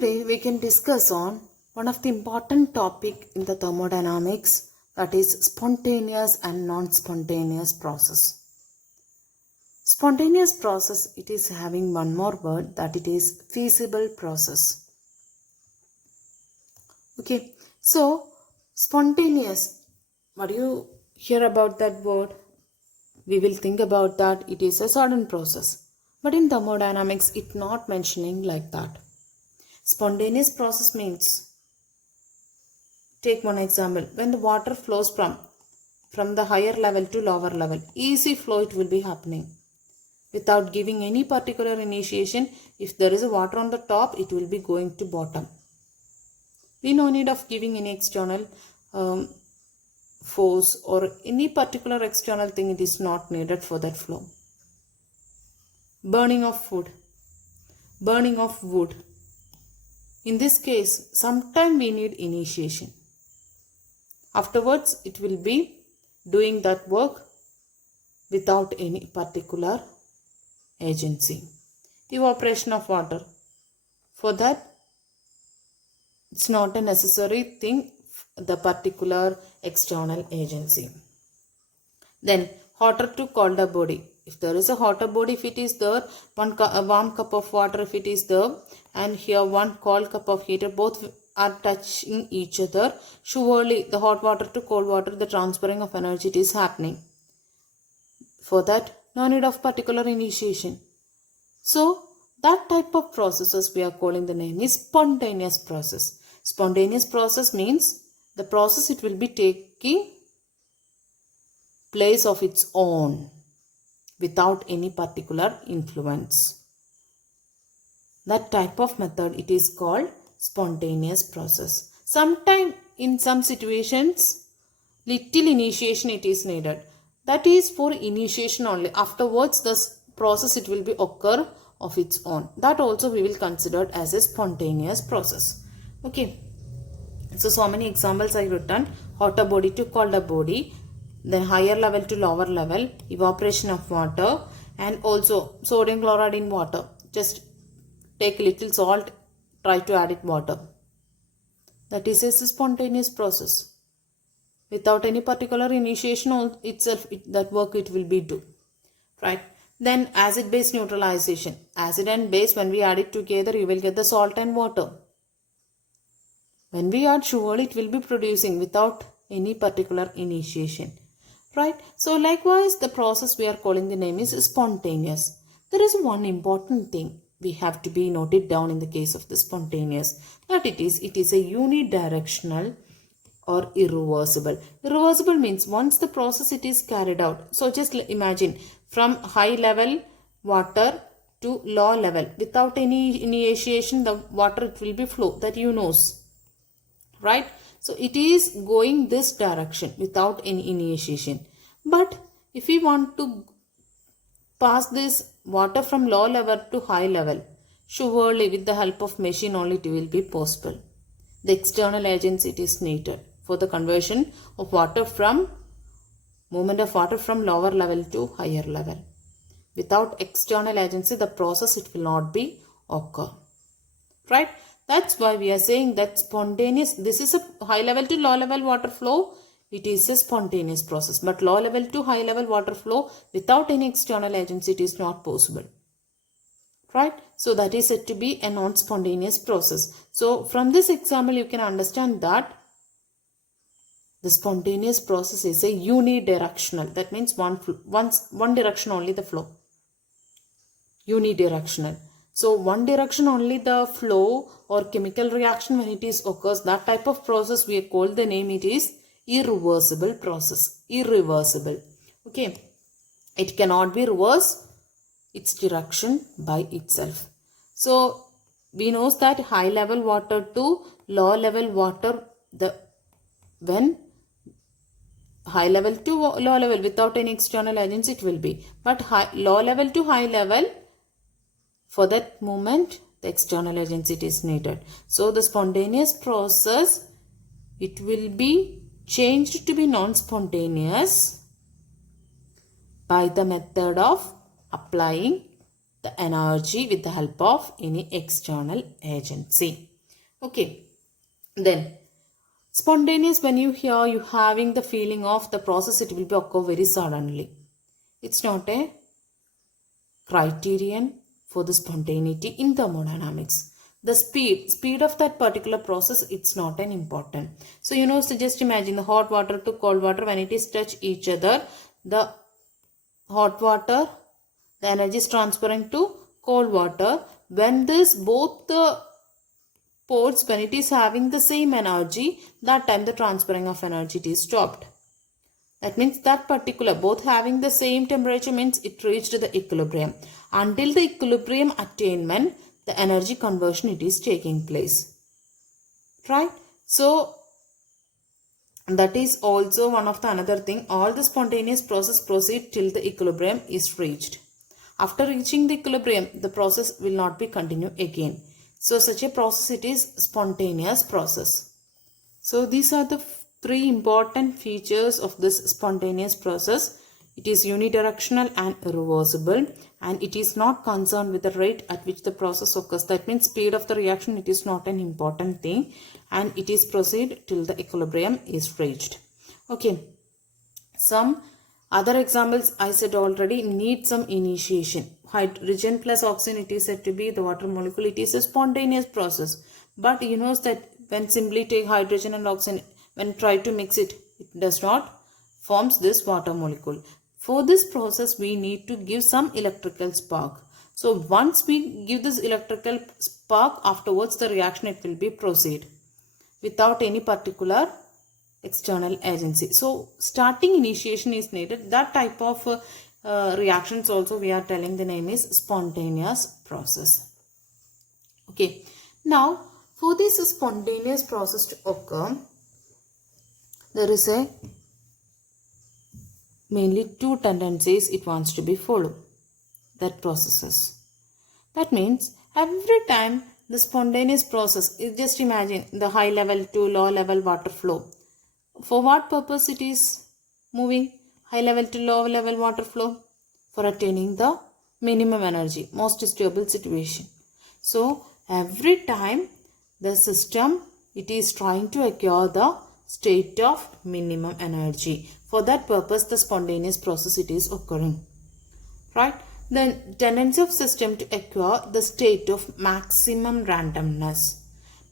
Today we can discuss on one of the important topic in the thermodynamics, that is spontaneous and non-spontaneous process. Spontaneous process, it is having one more word, that it is feasible process. Okay, so spontaneous, what do you hear about that word? We will think about that it is a sudden process. But in thermodynamics, it not mentioning like that. Spontaneous process means, take one example, when the water flows from the higher level to lower level, easy flow it will be happening. Without giving any particular initiation, if there is a water on the top, it will be going to bottom. We no need of giving any external force or any particular external thing, it is not needed for that flow. Burning of wood. In this case, sometime we need initiation. Afterwards, it will be doing that work without any particular agency. Evaporation of water. For that, it's not a necessary thing, the particular external agency. Then, hotter to colder body. If there is a hotter body, if it is there, a warm cup of water if it is there, and here one cold cup of heater, both are touching each other, surely the hot water to cold water, the transferring of energy it is happening. For that, no need of particular initiation. So, that type of processes we are calling the name is spontaneous process. Spontaneous process means the process it will be taking place of its own without any particular influence. That type of method it is called spontaneous process. Sometimes in some situations little initiation it is needed. That is for initiation only. Afterwards the process it will be occur of its own. That also we will consider as a spontaneous process. Okay. So many examples I written. Hotter body to colder body. Then higher level to lower level, evaporation of water, and also sodium chloride in water. Just take a little salt, try to add it water. That is a spontaneous process. Without any particular initiation itself, that work it will be do. Right. Then acid-base neutralization. Acid and base, when we add it together, you will get the salt and water. When we add sugar, it will be producing without any particular initiation. Right. So likewise, the process we are calling the name is spontaneous. There is one important thing we have to be noted down in the case of the spontaneous, that it is a unidirectional or irreversible. Irreversible means once the process it is carried out. So just imagine from high level water to low level, without any initiation, the water it will be flow, that you knows. Right. So it is going this direction without any initiation. But if we want to pass this water from low level to high level, surely with the help of machine only it will be possible. The external agency it is needed for the conversion of water from movement of water from lower level to higher level. Without external agency, the process it will not be occur. Right. That's why we are saying that spontaneous, this is a high level to low level water flow. It is a spontaneous process. But low level to high level water flow without any external agency, it is not possible. Right? So that is said to be a non-spontaneous process. So from this example, you can understand that the spontaneous process is a unidirectional. That means one direction only the flow. Unidirectional. So one direction only the flow or chemical reaction when it is occurs, that type of process we call the name it is irreversible process. Irreversible. Okay. It cannot be reversed its direction by itself. So we know that high level water to low level water, when high level to low level without any external agency it will be. But low level to high level, for that movement, the external agency is needed. So the spontaneous process, it will be changed to be non-spontaneous by the method of applying the energy with the help of any external agency. Okay, then spontaneous, when you hear, you having the feeling of the process, it will be occur very suddenly. It's not a criterion for the spontaneity in thermodynamics. The speed of that particular process, it's not an important. So so just imagine the hot water to cold water, when it is touch each other, the hot water, the energy is transferring to cold water. When this both the ports, when it is having the same energy, that time the transferring of energy it is stopped. That means that particular, both having the same temperature, means it reached the equilibrium. Until the equilibrium attainment, the energy conversion it is taking place. Right? So that is also one of the another thing. All the spontaneous process proceed till the equilibrium is reached. After reaching the equilibrium, the process will not be continued again. So such a process, it is spontaneous process. So these are the three important features of this spontaneous process. It is unidirectional and irreversible, and it is not concerned with the rate at which the process occurs. That means speed of the reaction, it is not an important thing, and it is proceed till the equilibrium is reached. Okay. Some other examples I said already need some initiation. Hydrogen plus oxygen, it is said to be the water molecule. It is a spontaneous process. But you know that when simply take hydrogen and oxygen, when try to mix it, it does not forms this water molecule. For this process, we need to give some electrical spark. So once we give this electrical spark, afterwards the reaction it will be proceed without any particular external agency. So starting initiation is needed. That type of reactions also we are telling the name is spontaneous process. Okay. Now for this spontaneous process to occur, there is a mainly two tendencies it wants to be followed. That processes. That means every time the spontaneous process, just imagine the high level to low level water flow. For what purpose it is moving high level to low level water flow? For attaining the minimum energy, most stable situation. So every time the system, it is trying to acquire the state of minimum energy. For that purpose, the spontaneous process it is occurring. Right? The tendency of system to acquire the state of maximum randomness.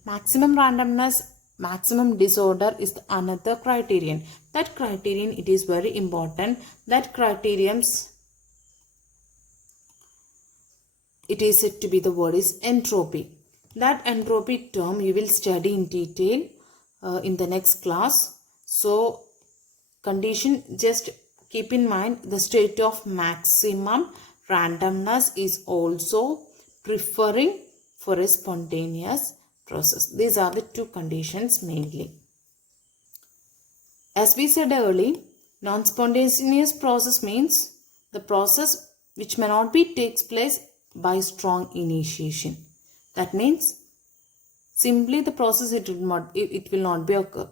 Maximum randomness, maximum disorder is another criterion. That criterion, it is very important. That criterions, it is said to be the word is entropy. That entropy term you will study in detail in the next class. So condition, just keep in mind the state of maximum randomness is also preferring for a spontaneous process. These are the two conditions mainly. As we said earlier, non-spontaneous process means the process which may not be takes place by strong initiation. That means simply the process it will not be occur.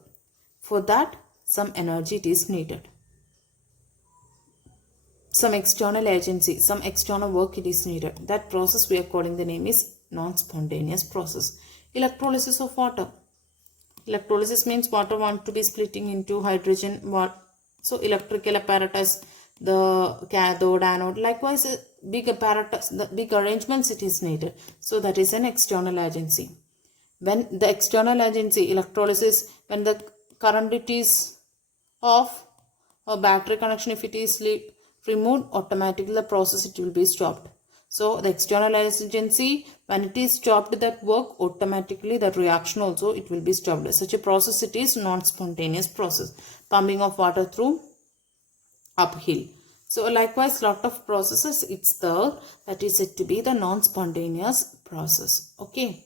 For that, some energy is needed. Some external agency, some external work it is needed. That process we are calling the name is non-spontaneous process. Electrolysis of water. Electrolysis means water want to be splitting into hydrogen. So electrical apparatus, the cathode, anode, likewise big apparatus, the big arrangements it is needed. So that is an external agency. When the external agency, electrolysis, when the current it is off, or battery connection if it is removed, automatically the process it will be stopped. So the external agency, when it is stopped that work, automatically that reaction also it will be stopped. Such a process it is non-spontaneous process. Pumping of water through uphill. So likewise lot of processes it's there that is said to be the non-spontaneous process. Okay.